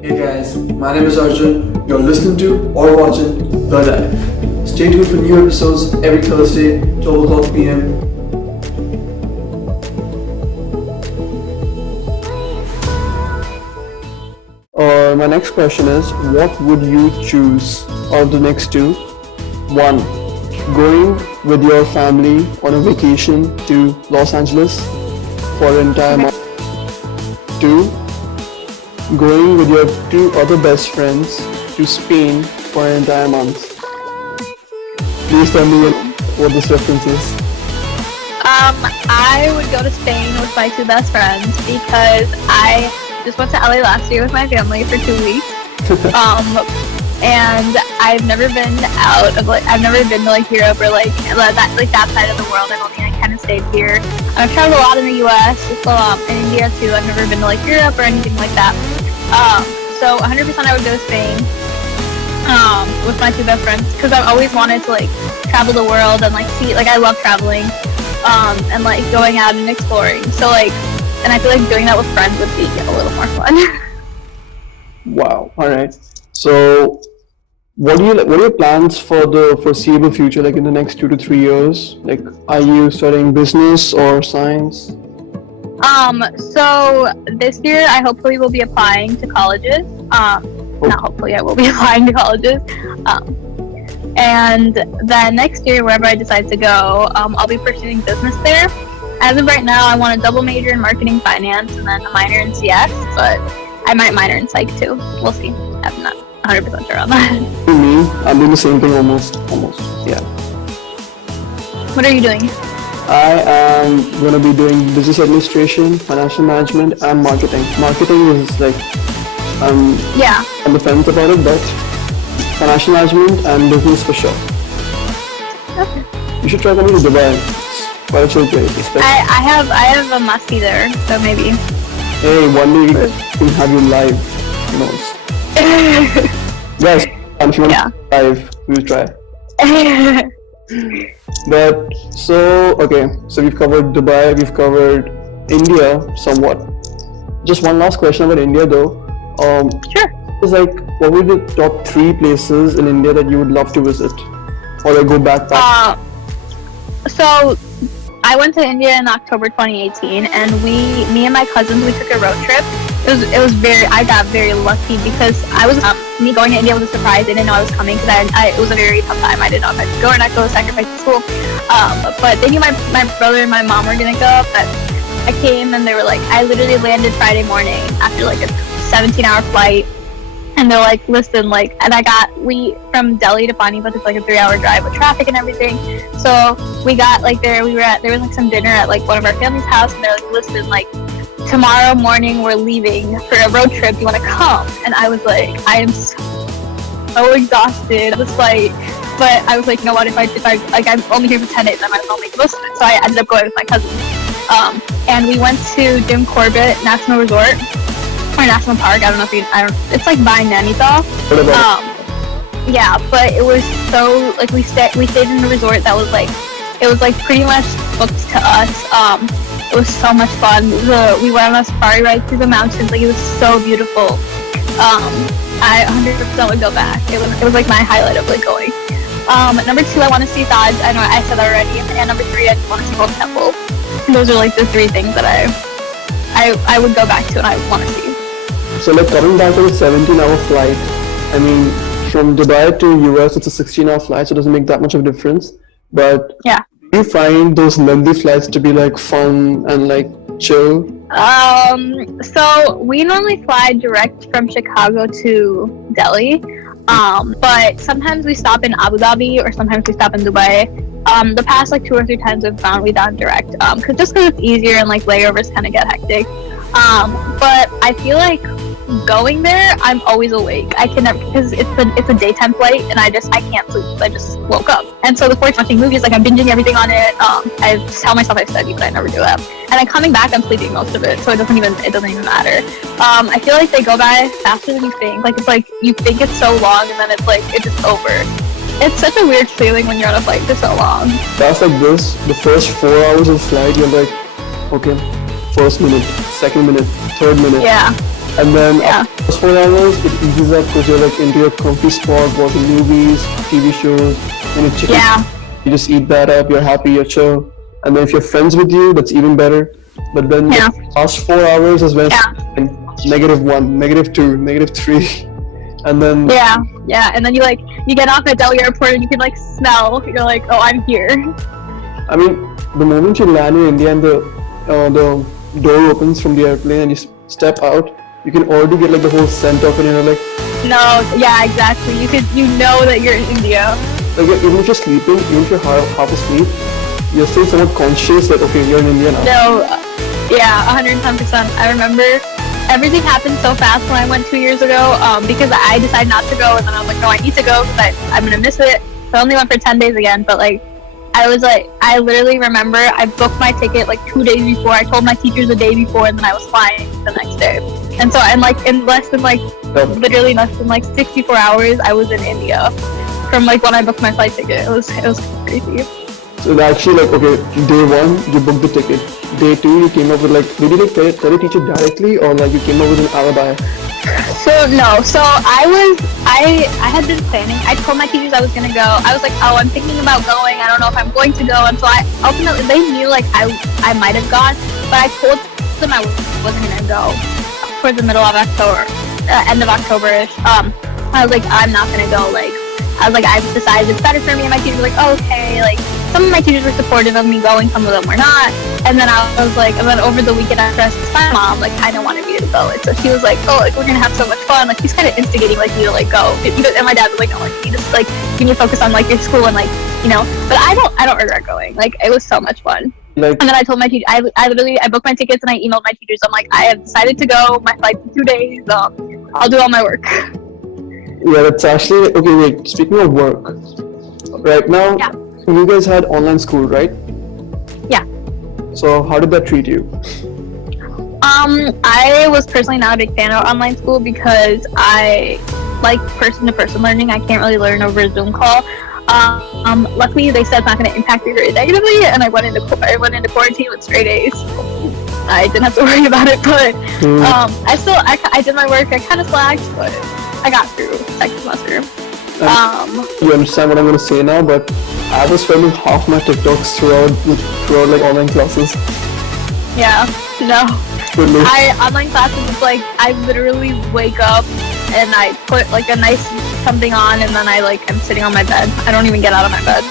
Hey guys, my name is Arjun. You're listening to or watching The Dive. Stay tuned for new episodes every Thursday, 12 o'clock p.m. My next question is, what would you choose of the next two? One, going with your family on a vacation to Los Angeles for an entire month. Two, going with your two other best friends to Spain for an entire month. Please tell me what this difference is. I would go to Spain with my two best friends because I just went to LA last year with my family for 2 weeks. And I've never been out of I've never been to Europe or that side of the world. I've only kind of stayed here. I've traveled a lot in the U.S. In India too. I've never been to Europe or anything like that. So 100% I would go to Spain with my two best friends because I've always wanted to travel the world and see. I love traveling and going out and exploring. So and I feel doing that with friends would be a little more fun. Wow. All right. So, what are your plans for the foreseeable future? In the next 2 to 3 years, are you studying business or science? So this year I hopefully will be applying to colleges. Not hopefully, I will be applying to colleges. And then next year, wherever I decide to go, I'll be pursuing business there. As of right now, I want a double major in marketing finance and then a minor in CS, but I might minor in psych too. We'll see. I'm not 100% sure on that. Me, I'm doing the same thing almost. Yeah. What are you doing? I am going to be doing business administration, financial management, and marketing. Marketing is I'm on the fence about it, but financial management and business for sure. Okay. You should try coming to Dubai. It's quite a chill place. I have a must-see there, so maybe. Hey, one day we can have you live. Who knows? Yes, if you want to live, we'll try. But so we've covered Dubai, we've covered India somewhat. Just one last question about India though. Sure. It's what were the top 3 places in India that you would love to visit or go back? So I went to India in October 2018, and me and my cousins, we took a road trip. I got very lucky because me going to India was a surprise. I didn't know I was coming because it was a very tough time. I didn't know if I could go or not go, sacrifice school. But they knew my brother and my mom were going to go, but I came and they were I literally landed Friday morning after a 17-hour flight. And they're listen, and we from Delhi to Panipat, it's a 3-hour drive with traffic and everything. So we got there was some dinner at one of our family's house, and they're listen, tomorrow morning we're leaving for a road trip. You want to come? And I was I am so exhausted. But I was you know what? If I I'm only here for 10 days, I might as well make the most of it. So I ended up going with my cousins, and we went to Jim Corbett National Resort. Or National Park, I don't know if it's by Nainital. Yeah, but it was so we stayed in a resort that was it was pretty much booked to us. It was so much fun. We went on a safari ride through the mountains. It was so beautiful. I 100% would go back. It was my highlight of going. Number 2, I want to see Taj. I know I said that already. And number 3, I want to see Golden Temple. Those are the 3 things that I would go back to and I want to see. So coming back to the 17-hour flight, I mean, from Dubai to US, it's a 16-hour flight, so it doesn't make that much of a difference. But yeah, do you find those lengthy flights to be fun and chill? So we normally fly direct from Chicago to Delhi. But sometimes we stop in Abu Dhabi or sometimes we stop in Dubai. The past 2 or 3 times we've done direct. Because it's easier and layovers kind of get hectic. But I feel going there, I'm always awake. I can never, because it's a daytime flight, and I can't sleep. I just woke up, and so the point watching movies, I'm binging everything on it. I tell myself I study, but I never do that. And then coming back, I'm sleeping most of it, so it doesn't even matter. I feel they go by faster than you think. It's you think it's so long, and then it's it's just over. It's such a weird feeling when you're on a flight for so long. That's this. The first 4 hours of flight, you're okay, first minute, second minute, third minute. Yeah. And then Yeah. after those 4 hours, it eases up because you're like into your comfy spot, watching movies, TV shows, and it's chicken. Yeah. You just eat that up, you're happy, you're chill. And then if you're friends with you, that's even better. But then Yeah. the last 4 hours is when it's Yeah. -1, -2, -3. And then Yeah. And then you get off at Delhi Airport and you can like smell. You're like, oh, I'm here. I mean, the moment you land in India and the door opens from the airplane and you step out, you can already get like the whole scent of it, and you're like, No, yeah, exactly. You know that you're in India. even if you're sleeping, even if you're half asleep, you're still somewhat conscious that okay, you're in India now. No, yeah, 110%. I remember everything happened so fast when I went 2 years ago because I decided not to go, and then I was like, no, I need to go because I'm going to miss it. So I only went for 10 days again, but like, I literally remember I booked my ticket like 2 days before. I told my teachers the day before, and then I was flying the next day. And so in less than literally less than 64 hours, I was in India from like when I booked my flight ticket. It was crazy. So it's actually like, okay, day 1, you booked the ticket. Day 2, you came up with like, did you like tell the teacher directly, or like you came up with an alibi? So I had been planning. I told my teachers I was gonna go. I was like, oh, I'm thinking about going. I don't know if I'm going to go. And so I ultimately, they knew like I might have gone, but I told them I wasn't gonna go towards the middle of October, end of October-ish. I was like, I'm not gonna go. Like, I was like, I've decided it's better for me. And my teachers were like, oh, okay. Like, some of my teachers were supportive of me going, some of them were not. And then I was like, and then over the weekend after I my mom like kind of wanted me to go. And so she was like, oh, like we're gonna have so much fun. Like she's kind of instigating like me to like go. And my dad was like, no, like you just like you need to focus on like your school and like But I don't regret going. Like it was so much fun. Like, And then I told my teacher, I literally booked my tickets and I emailed my teachers. I'm like, I have decided to go. My flight's in 2 days. I'll do all my work. yeah, that's actually okay. Wait, speaking of work, right now, Yeah. you guys had online school, right? Yeah. So how did that treat you? I was personally not a big fan of online school because I like person-to-person learning. I can't really learn over a Zoom call. Luckily, they said it's not going to impact your grade negatively, and I went into quarantine with straight A's. I didn't have to worry about it, but I did my work. I kind of slacked, but I got through second semester. You understand what I'm going to say now, but I was filming half my TikToks throughout like online classes. Yeah, no. Really? Online classes is like I literally wake up and I put like a nice something on, and then I'm sitting on my bed. I don't even get out of my bed.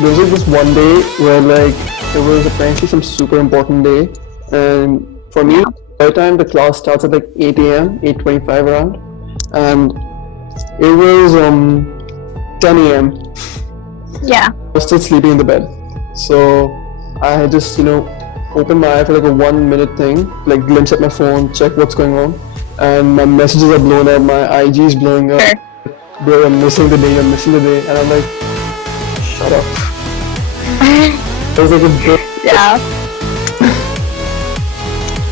There was like this one day where like it was apparently some super important day, and for me, by the time the class starts at like 8 a.m., 8:25 around, and it was 10 a.m. Yeah. I was still sleeping in the bed, so I had just opened my eye for like a 1 minute thing, like glimpse at my phone, check what's going on, and my messages are blown up, my IG is blowing up. Sure. Bro, I'm missing the day, and I'm like, shut up. It was like a bit, Yeah.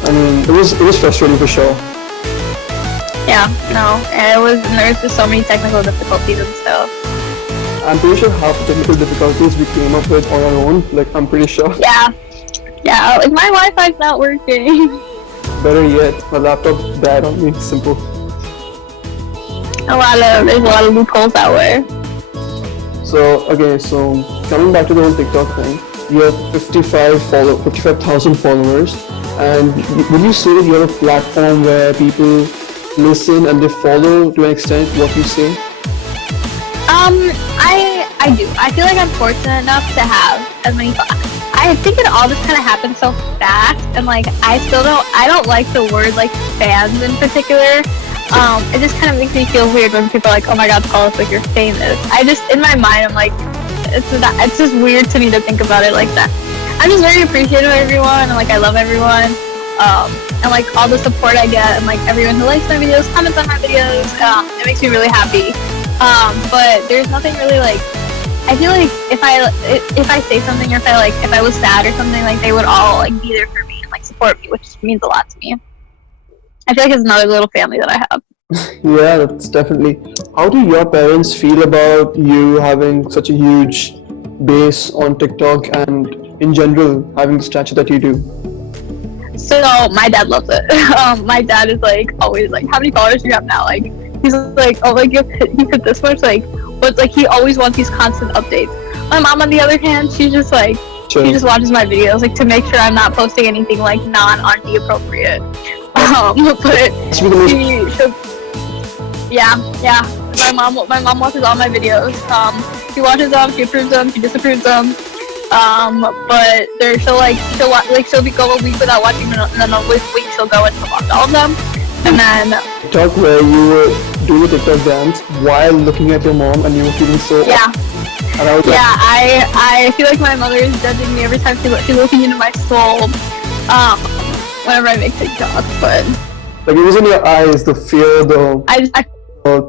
I mean, it was frustrating for sure. Yeah. No. And there was just so many technical difficulties and stuff. I'm pretty sure half the technical difficulties we came up with on our own, like I'm pretty sure. Yeah. Yeah. Like my Wi-Fi's not working. Better yet, my laptop died on me, simple. There's a lot of loopholes that way. So coming back to the whole TikTok thing, you have 55,000 followers, and would you say that you have a platform where people listen and they follow to an extent what you say? I do. I feel like I'm fortunate enough to have as many followers. I think it all just kind of happened so fast, and like I don't like the word like fans in particular. It just kind of makes me feel weird when people are like, oh my god, follow us, like you're famous. In my mind, I'm like, it's just weird to me to think about it like that. I'm just very appreciative of everyone, and like I love everyone, and like all the support I get, and like everyone who likes my videos, comments on my videos, it makes me really happy. But there's nothing really like, I feel like if I say something, or if I was sad or something, like they would all like be there for me and like support me, which means a lot to me. I feel like it's another little family that I have. Yeah, that's definitely. How do your parents feel about you having such a huge base on TikTok and in general having the stature that you do? So my dad loves it. My dad is like always like, how many followers do you have now? Like he's like, oh, like you put this much, like, but like he always wants these constant updates. My mom, on the other hand, she's just like, she just watches my videos like to make sure I'm not posting anything like non-auntie appropriate. But yeah. My mom watches all my videos. She watches them, she approves them, she disapproves them. But she'll be go a week without watching them, and then a week she'll go and she'll watch all of them. And then TikTok where you were doing a TikTok dance while looking at your mom and you were feeling so and I was like, I feel like my mother is judging me every time she's looking into my soul. Whenever I make TikToks, but like it was in your eyes, the fear, the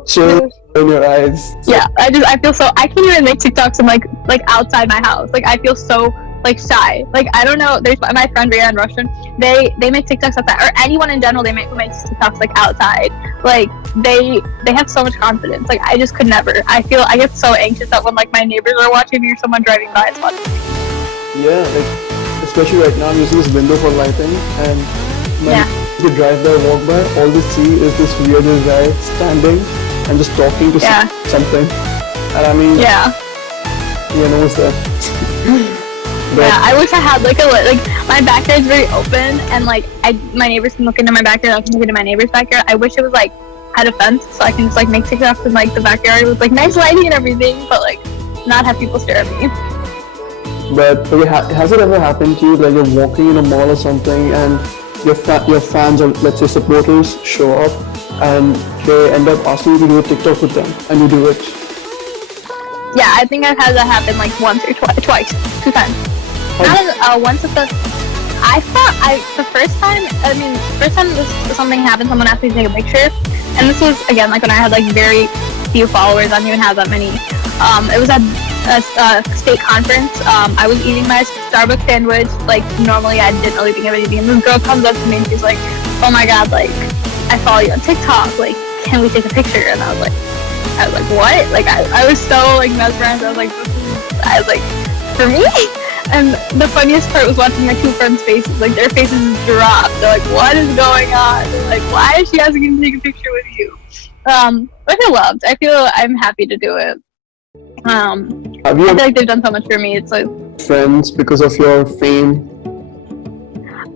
chill in your eyes. Yeah, I feel so, I can't even make TikToks in like outside my house. Like I feel so like shy. Like I don't know. There's my friend Rhea and Russian. They make TikToks outside, or anyone in general. They make TikToks like outside. Like they have so much confidence. Like I just could never. I get so anxious that when like my neighbors are watching me or someone driving by is watching me. Yeah, like especially right now I'm using this window for lighting, and when you drive by, walk by, all they see is this weird guy standing and just talking to something. And I mean, you know what's that? I wish I had like my backyard's very open, and like my neighbors can look into my backyard, I can look into my neighbor's backyard. I wish it was like had a fence so I can just like make TikToks in like the backyard with like nice lighting and everything, but like not have people stare at me. But okay, has it ever happened to you like you're walking in a mall or something and your fans or let's say supporters show up and they end up asking you to do a TikTok with them and you do it? Yeah, I think I've had that happen like once or twice, 2 times. Once at the first time something happened, someone asked me to take a picture, and this was again like when I had like very few followers. I don't even have that many. It was at a state conference. I was eating my Starbucks sandwich. Like normally I didn't really think of anything, and this girl comes up to me and she's like, oh my god, like I follow you on TikTok, like can we take a picture? And I was like what? Like I was so like mesmerized. I was like for me? And the funniest part was watching my 2 friends' faces. Like their faces dropped. They're like, what is going on? Like why is she asking me to take a picture with you? Which I loved. I feel I'm happy to do it. I feel like they've done so much for me. It's like friends because of your fame?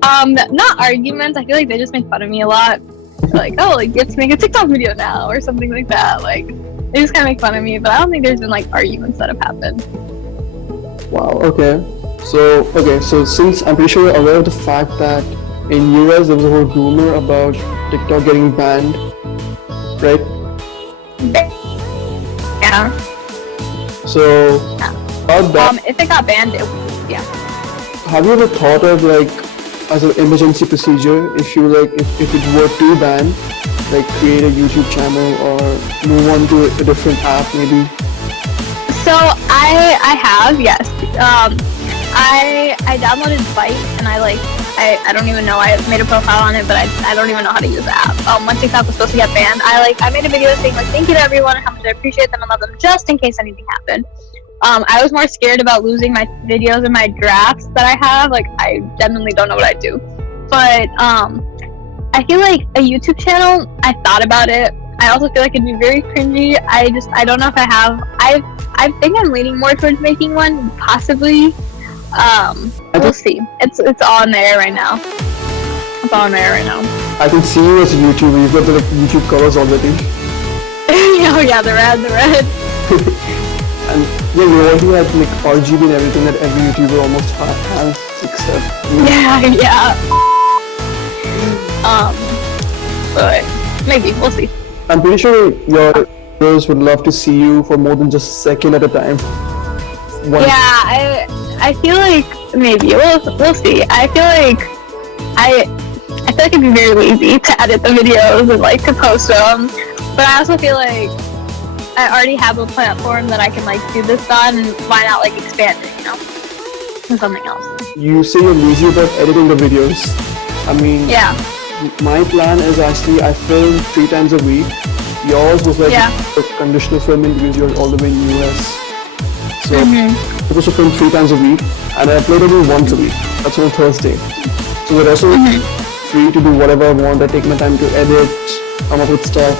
Not arguments. I feel like they just make fun of me a lot. Like, oh, like you have to make a TikTok video now or something like that. Like they just kind of make fun of me, but I don't think there's been like arguments that have happened. Wow. Okay. So since I'm pretty sure you're aware of the fact that in US there was a whole rumor about TikTok getting banned, right? Yeah. So about that, if it got banned, have you ever thought of like as an emergency procedure if it were to ban, like create a YouTube channel or move on to a different app maybe? So I have, yes. I downloaded Byte, and I don't even know, I made a profile on it, but I don't even know how to use the app. When TikTok was supposed to get banned, I made a video saying like thank you to everyone and how much I appreciate them and love them, just in case anything happened. I was more scared about losing my videos and my drafts that I have. Like I genuinely don't know what I'd do. But I feel like a YouTube channel, I thought about it. I also feel like it'd be very cringy. I don't know if I have. I think I'm leaning more towards making one, possibly. We'll see. It's all in the air right now. It's all in the air right now. I can see you as a YouTuber. You've got the YouTube colors already. Oh yeah, the red. And yeah, you already have like RGB and everything that every YouTuber almost has, except you. Yeah. But maybe we'll see. I'm pretty sure your viewers would love to see you for more than just a second at a time. I feel like maybe we'll see. I feel like it'd be very lazy to edit the videos and like to post them. But I also feel like I already have a platform that I can like do this on, and why not like expand it, you know, to something else. You say you're lazy about editing the videos. I mean, my plan is actually I film 3 times a week. Yours was like a conditional filming because you're all the way in the US. So I'm supposed to film 3 times a week, and I upload only once a week. That's on Thursday. So we're also free to do whatever I want. I take my time to edit, come up with stuff.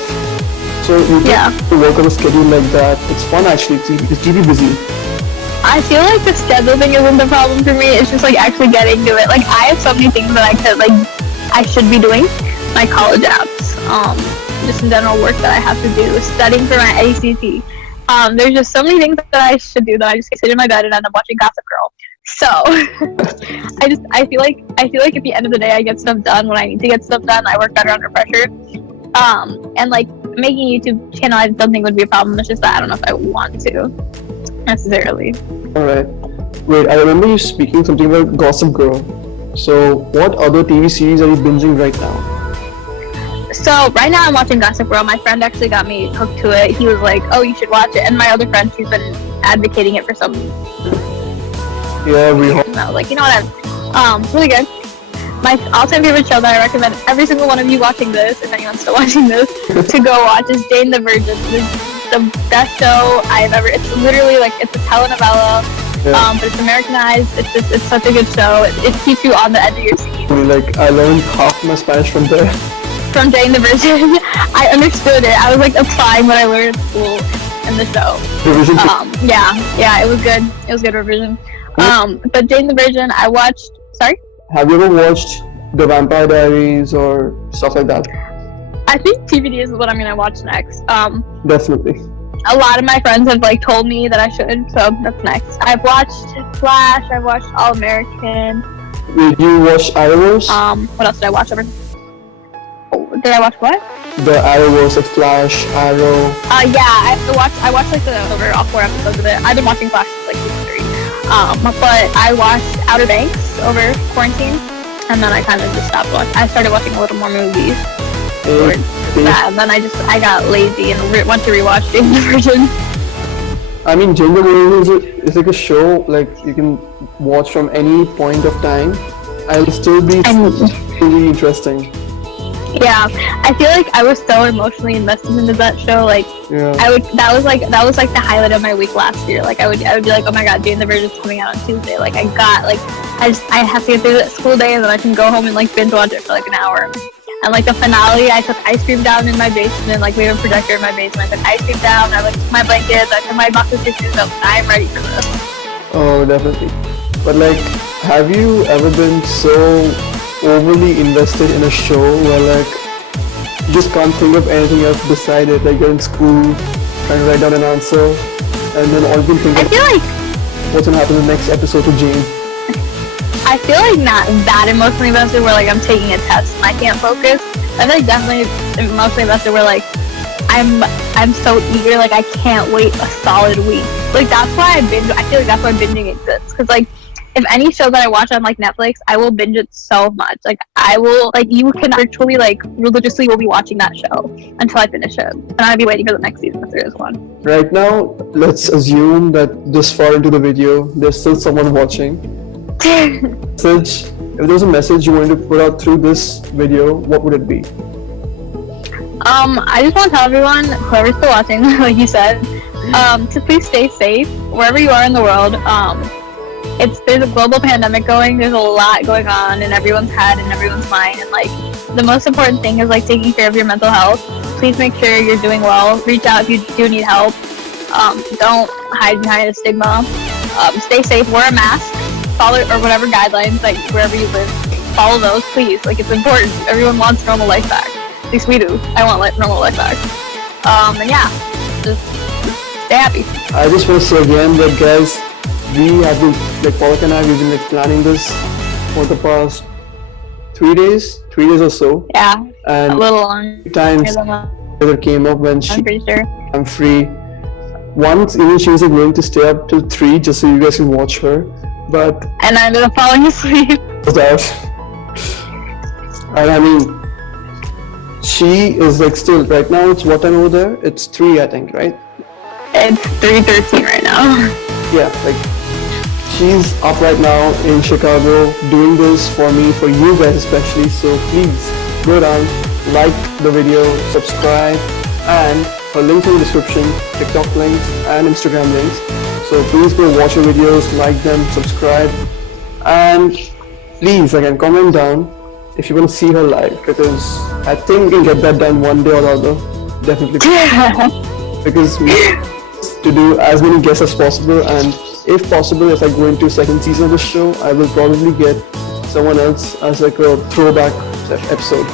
So you can work on a schedule like that. It's fun actually. It's really busy. I feel like the schedule thing isn't the problem for me. It's just like actually getting to it. Like I have so many things that I should be doing. My college apps, just in general work that I have to do, studying for my ACT. There's just so many things that I should do that I just sit in my bed and end up watching Gossip Girl. So I feel like at the end of the day I get stuff done when I need to get stuff done. I work better under pressure. And like making a YouTube channel I don't think would be a problem. It's just that I don't know if I want to necessarily. Alright. Wait, I remember you speaking something about Gossip Girl. So what other TV series are you binging right now? So right now I'm watching Gossip Girl. My friend actually got me hooked to it. He was like, "Oh, you should watch it." And my other friend, she's been advocating it for some. Yeah, we hope. And I was like, you know what? Really good. My all-time favorite show that I recommend every single one of you watching this, if anyone's still watching this, to go watch is Jane the Virgin. It's the best show I've ever. It's literally like it's a telenovela, but it's Americanized. It's such a good show. It keeps you on the edge of your seat. Like I learned half my Spanish from there. From Jane the Virgin, I understood it. I was like applying what I learned at school in the show. Revision. Yeah, it was good. It was good revision. But Jane the Virgin, I watched. Sorry. Have you ever watched The Vampire Diaries or stuff like that? I think TVD is what I'm gonna watch next. Definitely. A lot of my friends have like told me that I should, so that's next. I've watched Flash. I've watched All American. Did you watch Arrowverse? What else did I watch over? Did I watch what? The Arrowverse, like Flash, Arrow. Yeah, I watched like all 4 episodes of it. I've been watching Flash since like season 3. But I watched Outer Banks over quarantine, and then I kind of just stopped watching. I started watching a little more movies. And then I got lazy and went to rewatch Jane the Virgin. I mean, Jane the Virgin is like a show like you can watch from any point of time. I'll still be really interesting. Yeah, I feel like I was so emotionally invested into that show. Like, that was like the highlight of my week last year. Like, I would be like, oh my god, Jane the Virgin's coming out on Tuesday. Like, I have to get through that school day, and then I can go home and like binge watch it for like an hour. And like the finale, I took ice cream down in my basement. Like, we have a projector in my basement. I took ice cream down. I like took my blankets. I took my box of tissues. So I'm ready for this. Oh, definitely. But like, have you ever been so overly invested in a show where like you just can't think of anything else beside it? Like you're in school trying to write down an answer, and then all you can think of what's gonna happen in the next episode to Jane. I feel like not that emotionally invested where like I'm taking a test and I can't focus. I feel like definitely emotionally invested where like I'm so eager, like I can't wait a solid week. Like that's why I feel like that's why binging exists. Cause like if any show that I watch on like Netflix, I will binge it so much. Like I will, like you can virtually like religiously will be watching that show until I finish it. And I'll be waiting for the next season if there is one. Right now, let's assume that this far into the video, there's still someone watching. If there's a message you wanted to put out through this video, what would it be? I just want to tell everyone, whoever's still watching, like you said, to please stay safe wherever you are in the world. There's a global pandemic going. There's a lot going on in everyone's head and everyone's mind, and like the most important thing is like taking care of your mental health. Please make sure you're doing well. Reach out if you do need help. Don't hide behind a stigma. Stay safe. Wear a mask. Follow or whatever guidelines like wherever you live. Follow those, please. Like it's important. Everyone wants normal life back. At least we do. I want normal life back. And yeah, just stay happy. I just want to say again that guys, we have been, like Palak and I, we've been like planning this for the past 3 days or so. Yeah, and a little long. Times it came up when I'm pretty sure. I'm free. Once even she was like willing to stay up till 3 just so you guys can watch her. And I ended up falling asleep. And I mean, she is like still, right now it's what time over there? It's 3 I think, right? It's 3:13 right now. Yeah, like she's up right now in Chicago doing this for me, for you guys especially. So please go down, like the video, subscribe, and her links in the description, TikTok links and Instagram links. So please go watch her videos, like them, subscribe, and please again comment down if you want to see her live, because I think we can get that done one day or the other. Definitely. Because we have to do as many guests as possible, and if possible, if I go into second season of the show, I will probably get someone else as like a throwback episode.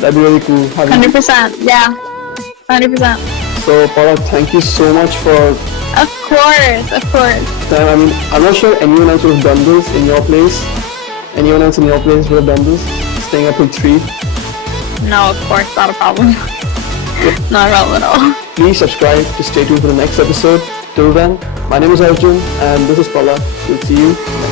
That'd be really cool. 100%. Yeah. 100%. So Palak, thank you so much for Of course. time. I mean, I'm not sure anyone else would have done this in your place. Anyone else in your place would have done this? Staying up till 3? No, of course, not a problem. Not a problem at all. Please subscribe to stay tuned for the next episode. Till then, my name is Arjun and this is Palak. We'll see you next time.